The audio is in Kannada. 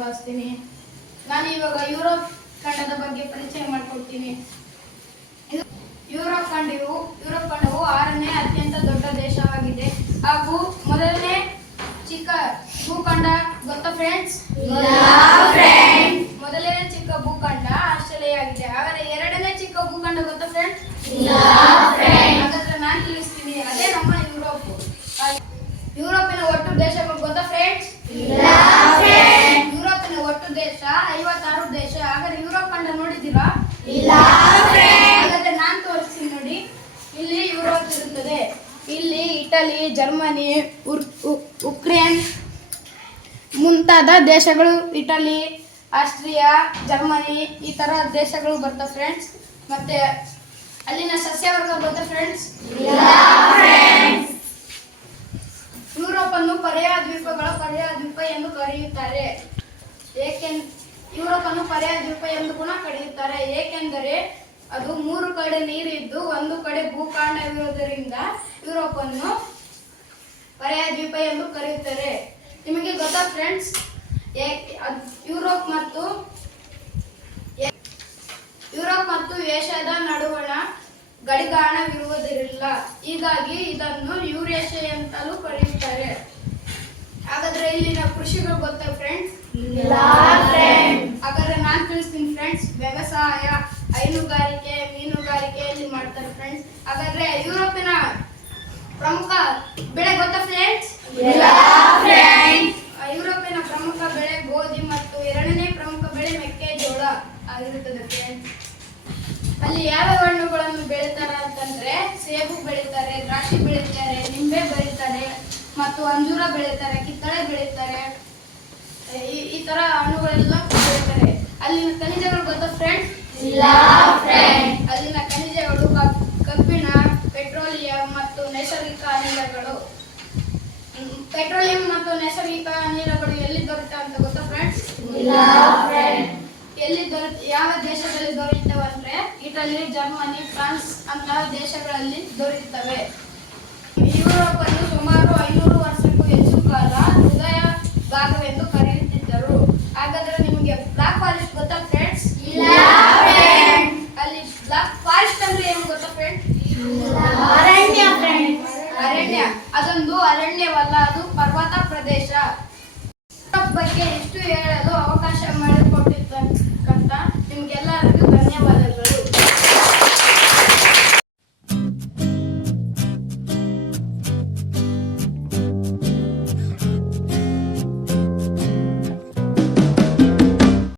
ಭಾವಿಸ್ತೀನಿ. ನಾನು ಇವಾಗ ಯುರೋಪ್ ಖಂಡದ ಬಗ್ಗೆ ಪರಿಚಯ ಮಾಡಿಕೊಡ್ತೀನಿ. ಯುರೋಪ್ ಖಂಡವು ಯುರೋಪ್ ಖಂಡವು ಆರನೇ ಅತ್ಯಂತ ದೊಡ್ಡ ದೇಶವಾಗಿದೆ. ಹಾಗೂ ಮೊದಲನೇ ಚಿಕ್ಕ ಭೂಖಂಡ ಗೊತ್ತಾ ಫ್ರೆಂಡ್ಸ್ ಮೊದಲನೇ ಚಿಕ್ಕ ಭೂಖಂಡ ಆಸ್ಟ್ರೇಲಿಯಾ ಆಗಿದೆ ಆದರೆ ಎರಡನೇ ಚಿಕ್ಕ ಭೂಖಂಡ ಗೊತ್ತಾ ಫ್ರೆಂಡ್ಸ್ ಹಾಗಾದ್ರೆ ನಾನು ತಿಳಿಸ್ತೀನಿ. ಅದೇ ನಮ್ಮ ಯುರೋಪ್. ಯುರೋಪಿನ ಒಟ್ಟು ದೇಶಗಳು ಇಲ್ಲಿ ಇಟಲಿ, ಜರ್ಮನಿ ಉಕ್ರೇನ್ ಮುಂತಾದ ದೇಶಗಳು, ಇಟಲಿ, ಆಸ್ಟ್ರಿಯಾ, ಜರ್ಮನಿ ಈ ತರ ದೇಶಗಳು ಬರ್ತವೆ ಫ್ರೆಂಡ್ಸ್ ಮತ್ತೆ ಅಲ್ಲಿನ ಸಸ್ಯವರ್ಗ ಬರ್ತವೆ ಫ್ರೆಂಡ್ಸ್ ಯುರೋಪ್ ಅನ್ನು ಪರ್ಯಾಯ ದ್ವೀಪಗಳ ಪರ್ಯಾಯ ದ್ವೀಪ ಎಂದು ಕರೆಯುತ್ತಾರೆ. ಏಕೆನ್ ಯುರೋಪ್ ಅನ್ನು ಪರ್ಯಾಯ ದ್ವೀಪ ಎಂದು ಕೂಡ ಕರೆಯುತ್ತಾರೆ. ಏಕೆಂದರೆ ಅದು ಮೂರು ಕಡೆ ನೀರಿದ್ದು, ಒಂದು ಕಡೆ ಭೂಖಂಡವಿರುವುದರಿಂದ ಯುರೋಪ್ ಅನ್ನು ಪರ್ಯಾಯ ದ್ವೀಪ ಎಂದು ಕರೆಯುತ್ತಾರೆ. ನಿಮಗೆ ಗೊತ್ತಾ ಫ್ರೆಂಡ್ಸ್ ಯುರೋಪ್ ಮತ್ತು ಯುರೋಪ್ ಮತ್ತು ಏಷ್ಯಾದ ನಡುವಣ ಗಡಿಗಾಣವಿರುವುದಿಲ್ಲ. ಹೀಗಾಗಿ ಇದನ್ನು ಯುರೇಷ್ಯಾ ಅಂತಲೂ ಕರೆಯುತ್ತಾರೆ. ಹಾಗಾದ್ರೆ ಇಲ್ಲಿನ ಕೃಷಿಗಳು ಗೊತ್ತಾ ಫ್ರೆಂಡ್ಸ್ ಹಾಗಾದ್ರೆ ನಾನು ತಿಳಿಸ್ತೀನಿ ಫ್ರೆಂಡ್ಸ್ ವ್ಯವಸಾಯ ಹೈನುಗಾರಿಕೆ ಮೀನುಗಾರಿಕೆ ಇಲ್ಲಿ ಮಾಡ್ತಾರೆ ಫ್ರೆಂಡ್ಸ್ ಹಾಗಾದ್ರೆ ಯುರೋಪಿನ ಪ್ರಮುಖ ಬೆಳೆ ಗೊತ್ತಾ ಫ್ರೆಂಡ್ಸ್ ಯುರೋಪಿನ ಪ್ರಮುಖ ಬೆಳೆ ಗೋಧಿ ಮತ್ತು ಎರಡನೇ ಪ್ರಮುಖ ಬೆಳೆ ಮೆಕ್ಕೆಜೋಳ ಆಗಿರುತ್ತದೆ ಫ್ರೆಂಡ್ಸ್ ಅಲ್ಲಿ ಯಾವ ಹಣ್ಣುಗಳನ್ನು ಬೆಳೀತಾರೆ ಅಂತಂದ್ರೆ ಸೇಬು ಬೆಳೀತಾರೆ ದ್ರಾಕ್ಷಿ ಬೆಳೀತಾರೆ ನಿಂಬೆ ಬೆಳೀತಾರೆ ಮತ್ತು ಅಂಜೂರ ಬೆಳೀತಾರೆ ಕಿತ್ತಳೆ ಬೆಳೀತಾರೆ. ಈ ತರ ಹಣ್ಣುಗಳೆಲ್ಲ ಬೆಳೀತಾರೆ. ಅಲ್ಲಿನ ಖನಿಜಗಳು ಗೊತ್ತಾ ಫ್ರೆಂಡ್ಸ್ ಅಲ್ಲಿನ ಖನಿಜಗಳು ಕಬ್- ಕಬ್ಬಿಣ ಪೆಟ್ರೋಲಿಯಂ ಮತ್ತು ನೈಸರ್ಗಿಕ ಅನಿಲಗಳು. ಪೆಟ್ರೋಲಿಯಂ ಮತ್ತು ನೈಸರ್ಗಿಕ ಅನಿಲಗಳು ಎಲ್ಲಿ ದೊರೆತ ಅಂತ ಗೊತ್ತಾ ಫ್ರೆಂಡ್ಸ್ ಎಲ್ಲಿ ದೊರೆ ಯಾವ ದೇಶದಲ್ಲಿ ದೊರೆಯುತ್ತವೆ ಅಂದ್ರೆ ಇಟಲಿ ಜರ್ಮನಿ ಫ್ರಾನ್ಸ್ ಅಂತಹ ದೇಶಗಳಲ್ಲಿ ದೊರೆಯುತ್ತವೆ ಯುರೋಪ್ ಅನ್ನು ಸುಮಾರು ಐನೂರು ವರ್ಷಕ್ಕೂ ಹೆಚ್ಚು ಕಾಲ ಹೃದಯ ಭಾಗವೆಂದು ಕರೆಯುತ್ತಿದ್ದರು ಹಾಗಾದ್ರೆ ನಿಮಗೆ ಬ್ಲಾಕ್ ಫಾರೆಸ್ಟ್ ಗೊತ್ತಾ ಫ್ರೆಂಡ್ಸ್ ಅಲ್ಲಿ ಬ್ಲಾಕ್ ಫಾರೆಸ್ಟ್ ಅಂದ್ರೆ ಏನು ಗೊತ್ತಾ ಫ್ರೆಂಡ್ಸ್ ಅರಣ್ಯ ಅದೊಂದು ಅರಣ್ಯವಲ್ಲ ಅದು ಪರ್ವತ ಪ್ರದೇಶ. ಬಗ್ಗೆ ಎಷ್ಟು ಹೇಳಲು ಅವಕಾಶ ಮಾಡಿಕೊಟ್ಟಿದ್ದ ನಿಮ್ಗೆಲ್ಲ